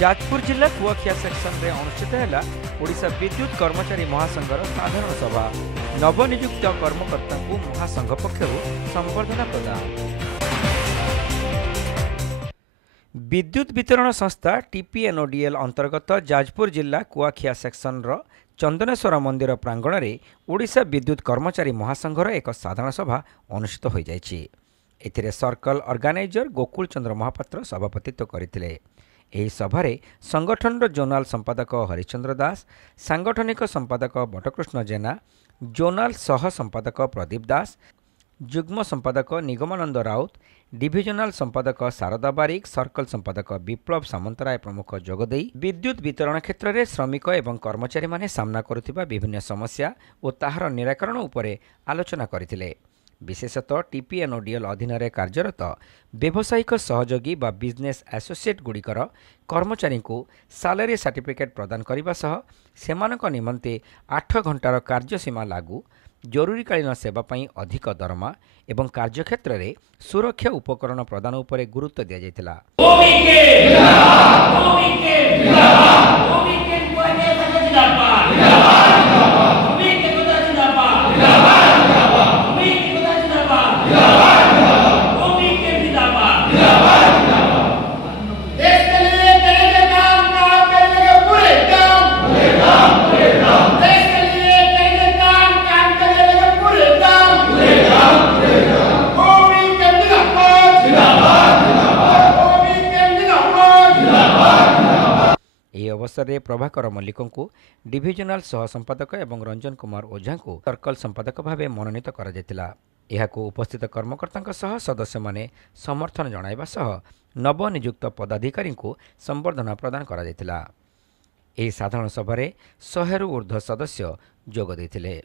जाजपुर जिला कुआखिया सेक्शन में अनुष्ठित है ओडिशा विद्युत कर्मचारी महासंघर साधारण सभा। नवनियुक्त कर्मकर्ता को महासंघ पक्षर संबर्धना प्रदान। विद्युत वितरण संस्था टीपीएनओडीएल अंतर्गत जाजपुर जिला कुआखिया सेक्शन चंदनेश्वर मंदिर प्रांगण में ओडिशा विद्युत कर्मचारी महासंघर एक साधारण सभा अनुष्ठित हो जाइछि। एथिरे सर्कल ऑर्गेनाइजर गोकुल चंद्र महापात्र सभापतित्व करथिले। एही सभारे संगठन जोनाल संपादक हरिचंद्र दास, सांगठनिक संपादक बटकृष्ण जेना, जोनाल सह संपादक प्रदीप दास, जुग्म संपादक निगमानंद राउत, डिविजनल संपादक शारदा बारिक, सर्कल संपादक विप्लव सामंतराय प्रमुख जोगदेई विद्युत वितरण क्षेत्र में श्रमिक एवं कर्मचारी माने सामना करुथिबा विभिन्न समस्या और ताहार निराकरण उपरे आलोचना करथिले। विशेषतः टीपीएनओडीएल अधीन कार्यरत व्यावसायिक सहयोगी बा बिजनेस एसोसिएट गुड़िकर कर्मचारी को सालारी सर्टिफिकेट प्रदान करने सह सेमानक निमंते 8 घंटार कार्यसीमा लागू, जरूरीकालीन सेवा पई अधिक दरमा एवं कार्यक्षेत्र में सुरक्षा उपकरण प्रदान उपरे गुरुत्व दिया जायतिला। अवसर में प्रभाकर मल्लिक को डिविजनल सह संपादक एवं रंजन कुमार ओझा को सर्कल संपादक भाव मनोनीत कर उपस्थित कर्मकर्ता सह सदस्य माने समर्थन जणाइबा सह नवनियुक्त पदाधिकारी को संबर्धना प्रदान कर साधारण सभा 100 ऊर्ध्व सदस्य जोग देथिले।